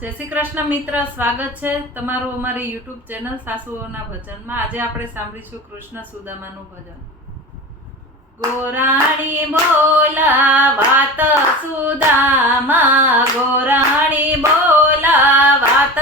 જય શ્રી કૃષ્ણ મિત્ર, સ્વાગત છે તમારું અમારી યુટ્યુબ ચેનલ સાસુઓના ભજનમાં. આજે આપણે સાંભળીશું કૃષ્ણ સુદામાનું ભજન. ગોરાણી બોલા વાત સુદામા, ગોરાણી બોલા વાત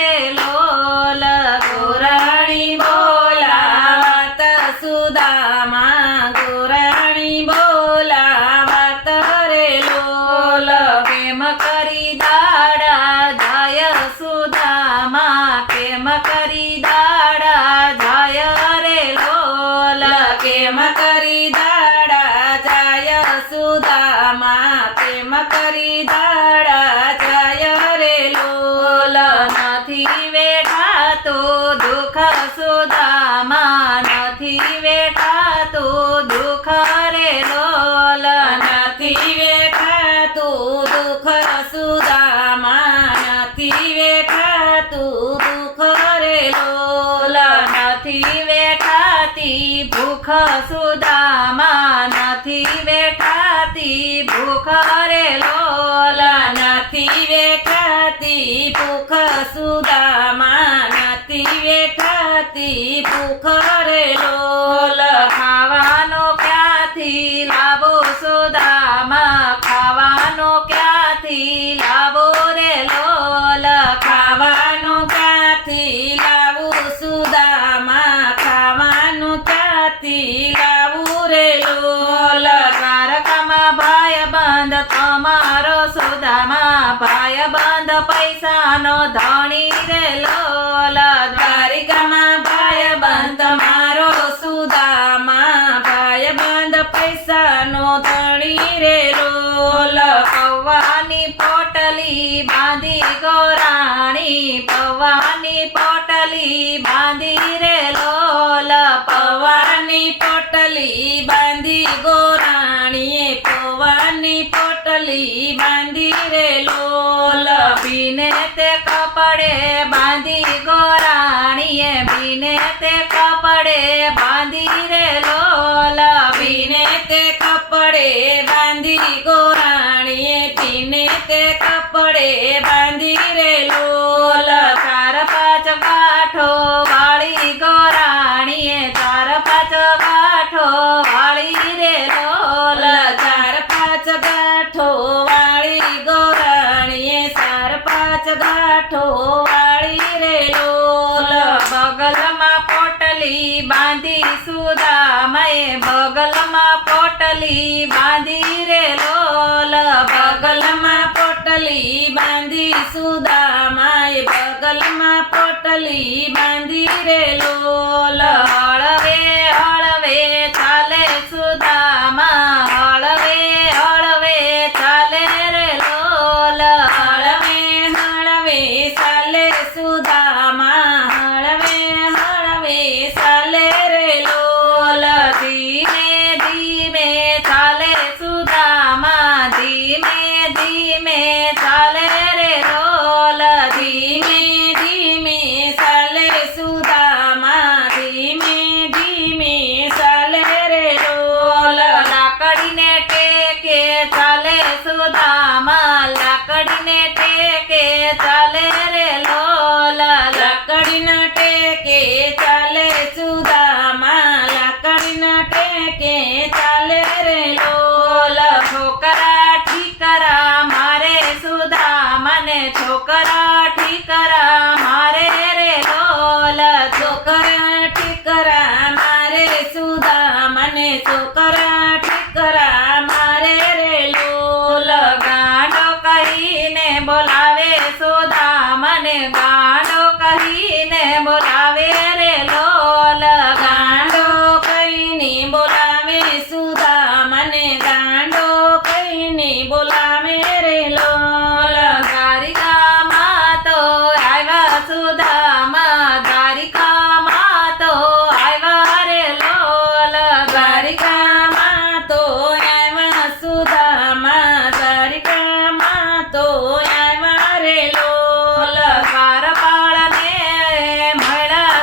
રે લોલ. ગોરાણી બોલા વાત સુદામા, ગોરાણી બોલા વાત રે લોલ. કેમ કરી દાડા જાય સુદામા, કેમ કરી દાડા જાય રે લોલ. કેમ કરી દાડા જાય સુદામા, કેમ કરી દાડા જાય રે લોલ. નથી વેઠાતો દુઃખ સુદામા, નથી વેઠાતો દુઃખ રે લોલ. નથી વેઠાતું દુઃખ સુદામા, નથી વેઠાતું દુઃખ રે લોલ. નથી વેઠાતી ભૂખ સુદામા, નથી વેઠાતી ભૂખ રે લોલ. નથી વેઠાતી ભૂખ સુદામા, નથી વેઠાતી ભૂખ રે લોલ. ખાવાનો ક્યાંથી લાવો સુદામા, ખાવાનો ક્યાંથી લાવો રે લોલ. ખાવાનું ક્યાંથી લાવું સુદામા, ખાવાનું ક્યાંથી લાવું રે લોલ. દ્વારકામાં ભાઈ બંધ તમારો સુદામા, ભાઈ બંધ પૈસાનો ધણી રે લોલ. દ્વારિકામાં ભાઈ બંધ તમારો સુદામા, ભાઈ બંધ પૈસાનો ધણી રે લોલ. પૌવાની પોટલી બાંધી ગોરાણી, પૌવાની પોટલી બાંધી રે લોલ. પૌવાની પોટલી બાંધી ગોરાણીએ, પૌવાની પોટલી બાંધી રે લોલ. બીને તે કપડે બાંધી ગોરાણીએ, બીને તે કપડે બાંધી રે લોલ. બીને તે કપડે બાંધી ગોરાણીએ, બીને તે કપડે બાંધી રે લોલ. ચાર પાંચ ગાંઠો વાળી ગોરાણીએ, ચાર પાંચ ગાંઠો વાળી રે લોલ. ચાર પાંચ ગાંઠો વાળી ગોરાણીએ, ચાર પાંચ ગાંઠો વાળી રે લોલ. બગલમાં પોટલી બાંધી સુદામાએ, બગલમાં પોટલી બાંધી રે લોલ. બગલમાં પોટલી બાંધી સુદામાએ, બગલમાં પોટલી બાંધી રે લોલ. હળવે હળવે ચાલે સુદામા, હળવે હળવે ચાલે રે લોલ. હળવે હળવે ચાલે સુદામા, હળવે હળવે ચાલે રે લોલ. ધીમે ધીમે ચાલે સુદામા, ધીમે ધીમે ચાલે રે લોલ. ધીમે ધીમે ચાલે સુદામા, ધીમે ધીમે ચાલે રે લોલ. લાકડીને ટેકે ચાલે સુદામા, લાકડીને ટેકે ચાલે રે લોલ. લાકડીના ટેકે ચાલે સુદામા, લાકડીના ટેકે ચાલે રે લોલ. છોકરા ઠીકરા મારે સુદામાને, છોકરા ઠીકરા મારે રે લોલ. છોકરા ઠીકરા મારે સુદામાને, છોકરા ઠીકરા મારે રે લોલ. ગાંડો કહીને બોલાવે સુદામાને, ગાંડો કહીને બોલાવે રે લોલ. ગાંડો કહીને બોલાવે સુદામાને, ગાંડો કહીને બોલાવે રે લોલ. દ્વારિકામાં તો આવ્યા સુદામા, દ્વારિકામાં તો આવ્યા રે લોલ. દ્વારિકામાં તો આવ્યા સુદામા, દ્વારિકામાં તો આવ્યા રે લોલ. દ્વારપાળને મળ્યા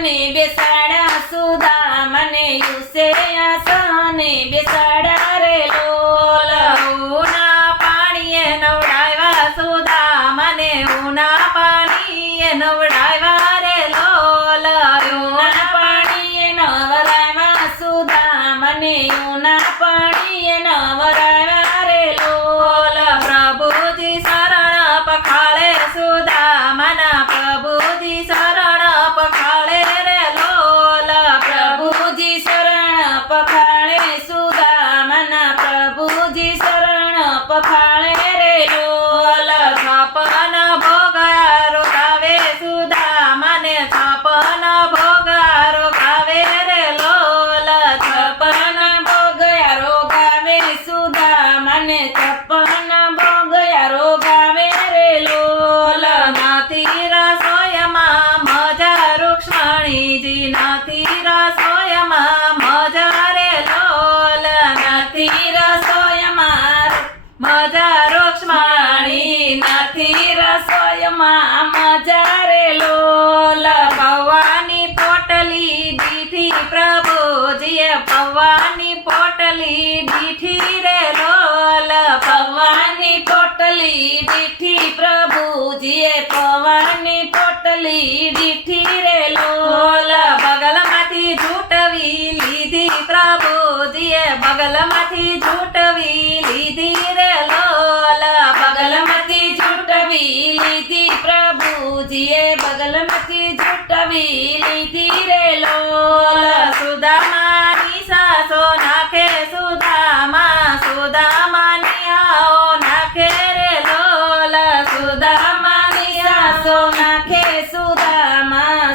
આસને બેસાડ્યા સુદામાને યુસે આસને બેસાડ્યા રે લોલ ઉના પાણીએ નવડાવ્યા સુદામાને ઉના પાણીએ નવડાવ્યા રે લોલ ઉના પાણીએ નવરાવ્યા સુદામાને ઉના પાણીએ નવરાવ્યા રે લોલ પ્રભુજી શરણ પખાળે સુદામાના પ્રભુજી શરણ પખાળે રે લોલ પ્રભુજી શરણ પખાળે સુદામાના પ્રભુજી શરણ પખાળે રે લોલ છપન ભોગારો ગાવે સુદામાને છપન ભોગારો ગાવે રે લોલ છપ્પન ભોગયારો ગાવે સુદામાને છપ્પન ભોગયારો ગાવે રે લોલ નથી રસોયમાં મજા રૂક્ષ્મણીજી નથી રસોયમાં મજા રે લોલ નથી રસોઈમાં મજા રૂક્ષ્મણી નથી રસોઈમાં મજા રે લોલ પૌવાની પોટલી દીઠી પ્રભુજીએ પૌવાની પોટલી દીઠી રે લોલ પવાની પોટલી દીઠી પ્રભુજીએ પવાની પોટલી દીઠી રે લોલ બગલમાંથી ઝૂંટવી લીધી પ્રભુજીએ બગલમાંથી ઝૂંટવી લીધી રે લોલ બગલમાંથી ઝૂંટવી લીધી પ્રભુજીએ બગલમાંથી ઝૂંટવી લીધી રે લોલ સુદામાની સાસો નાખે સુદામાની આવો નાખે રે લોલ સુદામાની સાસો નાખે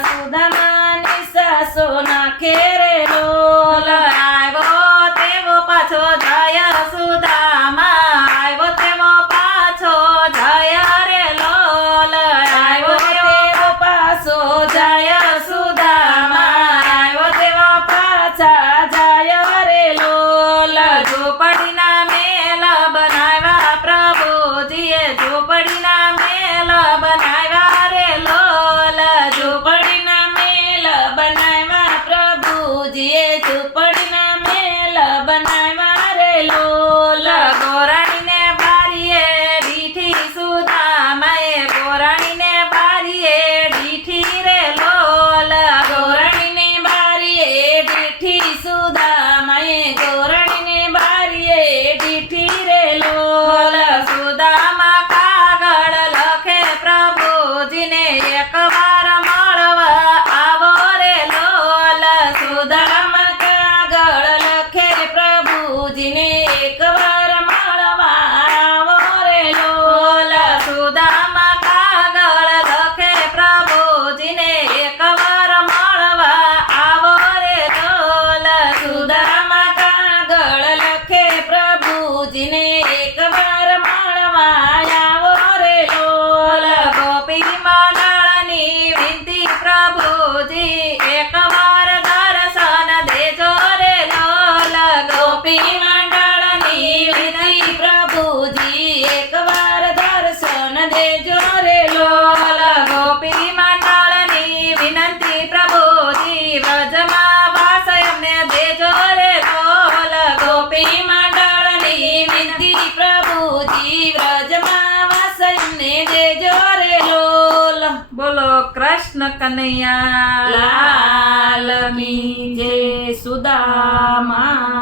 સુદામાની સાસો નાખે રે લોલ આવ્યો તેવો પાછો જાય સુદામા આવ્યો તેવો પાછો જાય રે લોલ આવ્યો તેવો પાછો જાય સુદામા આવ્યો તેવો પાછા જાય રે લોલ ઝૂંપડીના મેલ બનાવ્યા પ્રભુજીએ ઝૂંપડીના મેલ બનાવ્યા રે લોલ ઝૂંપડીના મેલ બનાવ્યા પ્રભુજીએ ઝૂંપડીના મેલ બનાવ્યા રે લોલ ગોરાણીને બારીએ દીઠી સુદામાએ ગોરાણીને બારીએ દીઠી રે લોલ ગોરણીને બારીએ દીઠી સુદામાએ ગોરણીને બારીએ દીઠી રે લોલ સુદામા કાગળ લખે પ્રભુજીને એકવાર મળવા આવો રે લોલ સુદામા કાગળ લખે પ્રભુજીને એકવાર મળવા આવો રે લોલ સુદામા કાગળ લખે પ્રભુજીને એકવાર મળવા આવો રે લોલ સુદામા કાગળ લખે પ્રભુજીને એકવાર મળવા આવો રે લોલ ગોપી મંડળની વિનતી પ્રભુજી એકવાર દર્શન દેજો રે લોલ ગોપી મંડળની વિનતી પ્રભુજી એકવાર દર્શન દેજો રે લોલ ગોપી મંડળની વિનંતી પ્રભુજી વ્રજમાં વાસ એમને દેજો રે લોલ ગોપી મંડળની વિનતી પ્રભુજી વ્રજમાં વાસને દેજો રે લોલ બોલો કૃષ્ણ કનૈયા લાલ કી જય સુદામાની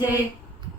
જય